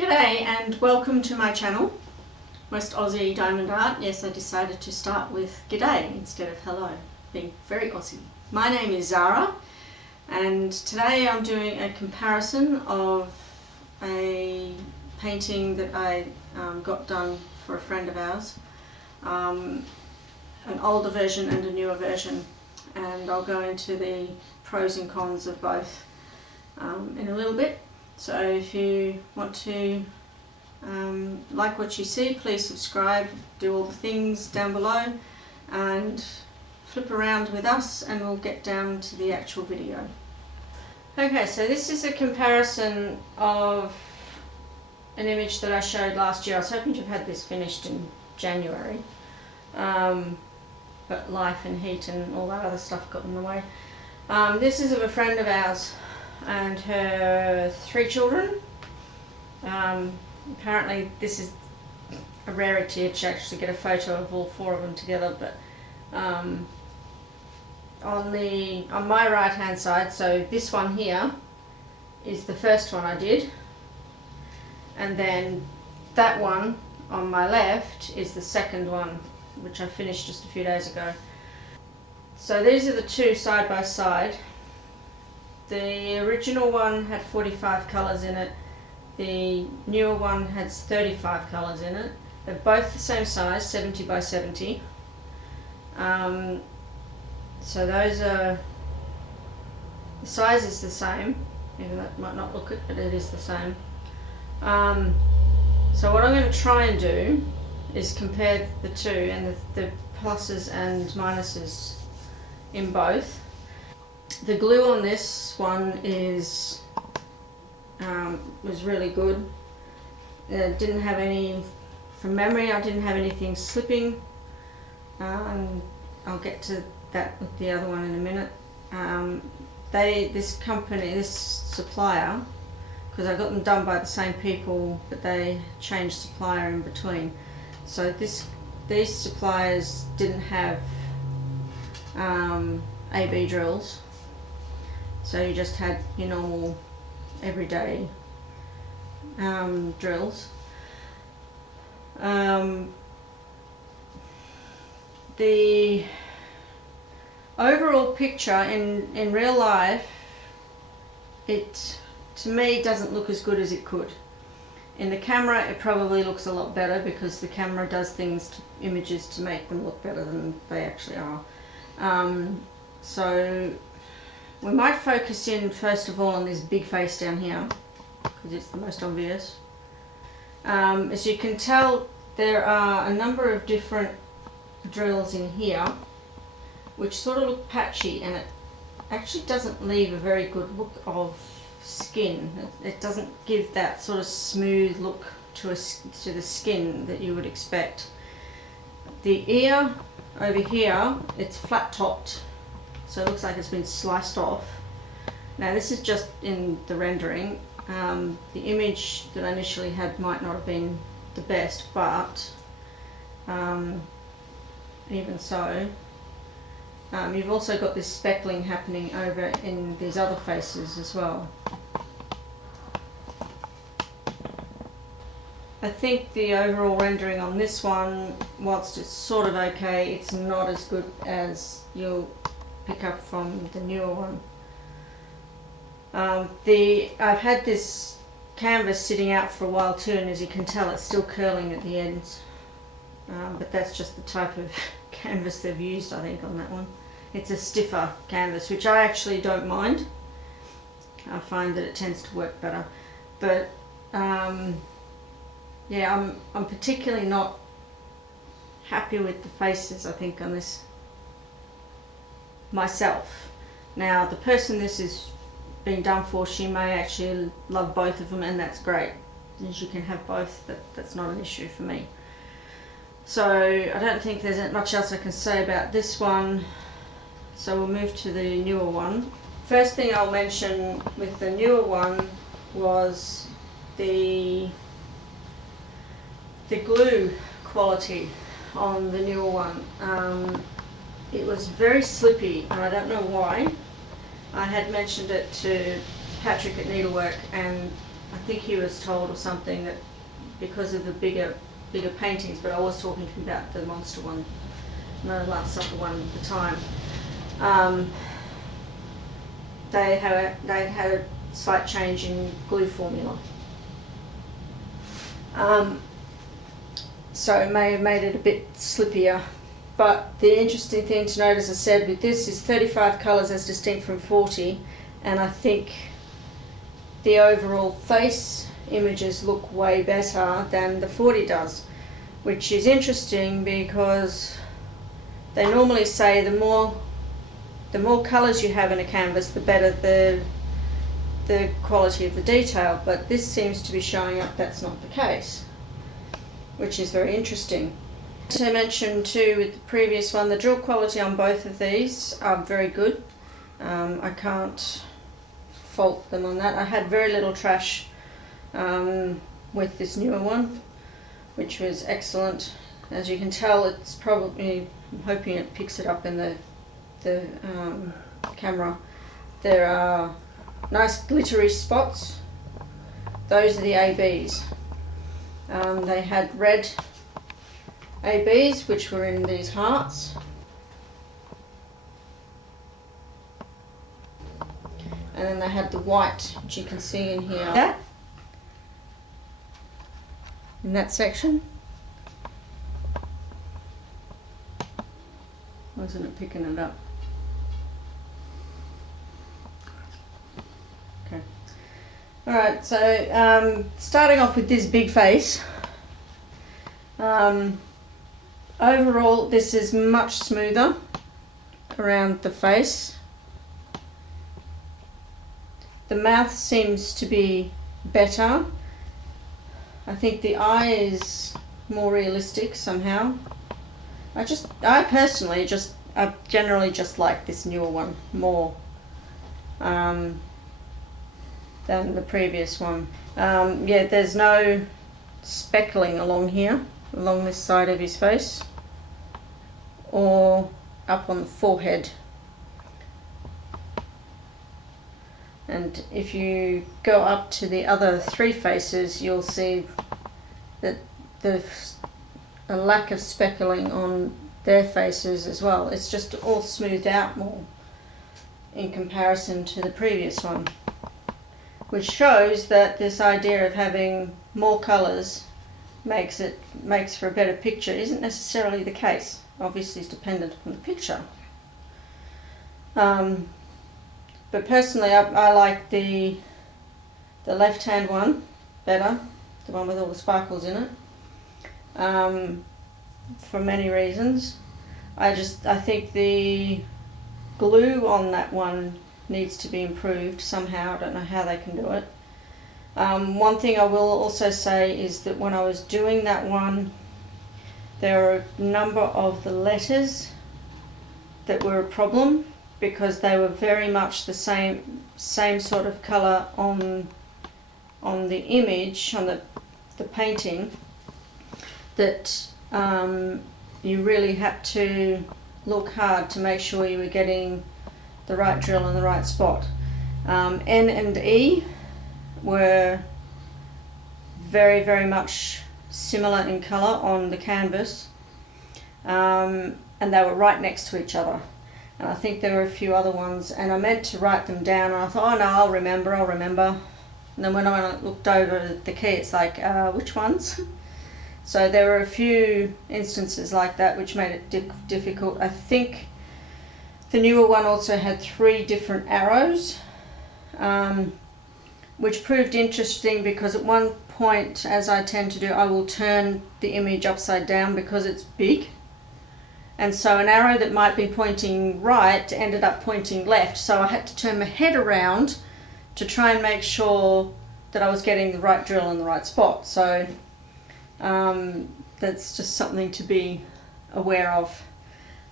G'day and welcome to my channel, Most Aussie Diamond Art. Yes, I decided to start with g'day instead of hello, being very Aussie. My name is Zara and today I'm doing a comparison of a painting that I got done for a friend of ours, an older version and a newer version, and I'll go into the pros and cons of both in a little bit. So if you want to like what you see, please subscribe, do all the things down below and flip around with us and we'll get down to the actual video. Okay, so this is a comparison of an image that I showed last year. I was hoping to have had this finished in January, but life and heat and all that other stuff got in the way. This is of a friend of ours and her 3 children. Apparently this is a rarity to actually get a photo of all 4 of them together, but on my right hand side, so this one here is the first one I did, and then that one on my left is the second one, which I finished just a few days ago. So these are the 2 side by side. The original one had 45 colours in it, the newer one has 35 colours in it. They're both the same size, 70 by 70. So those are, the size is the same, even though it might not look it, but it is the same. So what I'm going to try and do is compare the 2 and the pluses and minuses in both. The glue on this one was really good. Didn't have any, from memory, I didn't have anything slipping. I'll get to that with the other one in a minute. This company, this supplier, because I got them done by the same people, but they changed supplier in between. So these suppliers didn't have AB drills. So you just had your normal everyday drills. The overall picture in real life, it to me doesn't look as good as it could. In the camera it probably looks a lot better because the camera does things to images to make them look better than they actually are. So we might focus in first of all on this big face down here because it's the most obvious. As you can tell, there are a number of different drills in here which sort of look patchy, and it actually doesn't leave a very good look of skin. It doesn't give that sort of smooth look to the skin that you would expect. The ear over here, it's flat topped, so it looks like it's been sliced off. Now this is just in the rendering. The image that I initially had might not have been the best, but even so, you've also got this speckling happening over in these other faces as well. I think the overall rendering on this one, whilst it's sort of okay, it's not as good as you'll pick up from the newer one. I've had this canvas sitting out for a while too, and as you can tell it's still curling at the ends, but that's just the type of canvas they've used, I think, on that one. It's a stiffer canvas, which I actually don't mind. I find that it tends to work better, but yeah, I'm particularly not happy with the faces, I think, on this myself. Now the person this is being done for, she may actually love both of them, and that's great. As you can have both, that's not an issue for me. So I don't think there's much else I can say about this one, so we'll move to the newer one. First thing I'll mention with the newer one was the glue quality on the newer one. It was very slippy, and I don't know why. I had mentioned it to Patrick at Needlework, and I think he was told or something that because of the bigger paintings, but I was talking to him about the monster one, no Last Supper one at the time. They had a slight change in glue formula. So it may have made it a bit slippier. But the interesting thing to note, as I said, with this is 35 colours as distinct from 40, and I think the overall face images look way better than the 40 does, which is interesting because they normally say the more colours you have in a canvas, the better the quality of the detail, but this seems to be showing up that's not the case, which is very interesting. As I mentioned too with the previous one, the drill quality on both of these are very good. I can't fault them on that. I had very little trash with this newer one, which was excellent. As you can tell, it's probably, I'm hoping it picks it up in the camera. There are nice glittery spots. Those are the ABs. They had red ABs, which were in these hearts. And then they had the white, which you can see in here. That, in that section. Wasn't it picking it up? Okay. Alright, so starting off with this big face. Overall, this is much smoother around the face. The mouth seems to be better. I think the eye is more realistic somehow. I generally just like this newer one more than the previous one. Yeah, there's no speckling along here, along this side of his face, or up on the forehead. And if you go up to the other three faces, you'll see that there's a lack of speckling on their faces as well. It's just all smoothed out more in comparison to the previous one, which shows that this idea of having more colours makes for a better picture isn't necessarily the case. Obviously it's dependent on the picture. But personally I like the left hand one better, the one with all the sparkles in it, for many reasons. I think the glue on that one needs to be improved somehow. I don't know how they can do it. One thing I will also say is that when I was doing that one, there are a number of the letters that were a problem because they were very much the same sort of colour on the image, on the painting, that you really had to look hard to make sure you were getting the right drill in the right spot. N and E were very, very much similar in colour on the canvas, and they were right next to each other. And I think there were a few other ones, and I meant to write them down, and I thought, oh no, I'll remember. And then when I looked over the key, it's like, which ones? So there were a few instances like that which made it difficult. I think the newer one also had 3 different arrows, which proved interesting because at one point, as I tend to do, I will turn the image upside down because it's big. And so an arrow that might be pointing right ended up pointing left. So I had to turn my head around to try and make sure that I was getting the right drill in the right spot. So that's just something to be aware of.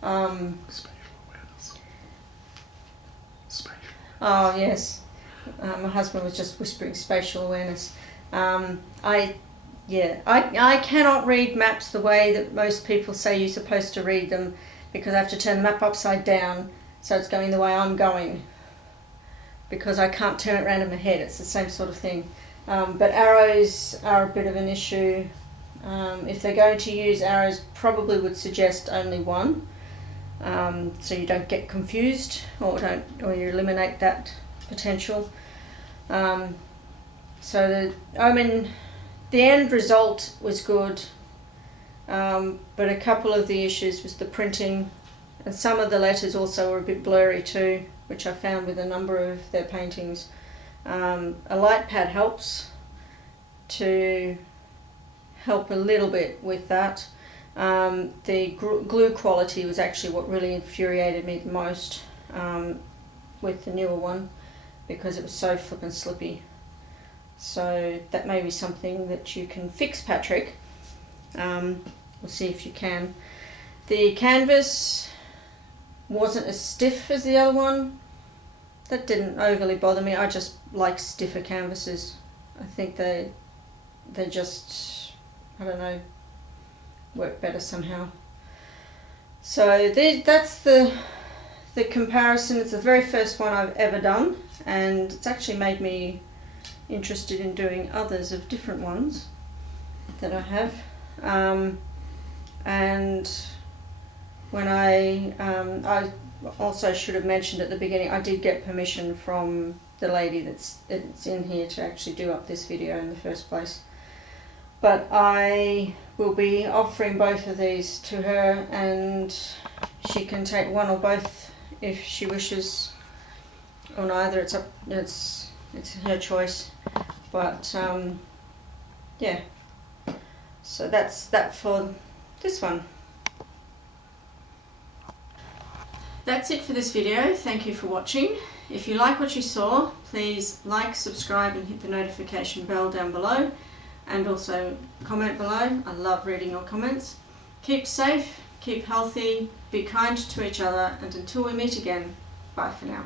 Spatial awareness. Spatial. Oh yes, my husband was just whispering spatial awareness. I cannot read maps the way that most people say you're supposed to read them, because I have to turn the map upside down so it's going the way I'm going, because I can't turn it around in my head. It's the same sort of thing. But arrows are a bit of an issue. If they're going to use arrows, probably would suggest only one, so you don't get confused or you eliminate that potential. So the end result was good, but a couple of the issues was the printing, and some of the letters also were a bit blurry too, which I found with a number of their paintings. A light pad helps to help a little bit with that. The glue quality was actually what really infuriated me the most with the newer one, because it was so flippin' slippy. So that may be something that you can fix, Patrick. We'll see if you can. The canvas wasn't as stiff as the other one. That didn't overly bother me. I just like stiffer canvases. I think they just, I don't know, work better somehow. So that's the comparison. It's the very first one I've ever done, and it's actually made me interested in doing others of different ones that I have. And when I also should have mentioned at the beginning, I did get permission from the lady that's in here to actually do up this video in the first place. But I will be offering both of these to her, and she can take one or both if she wishes, or neither. It's her choice. But yeah, so that's that for this one. That's it for this video. Thank you for watching. If you like what you saw, please like, subscribe and hit the notification bell down below, and also comment below. I love reading your comments. Keep safe, keep healthy, be kind to each other, and until we meet again, bye for now.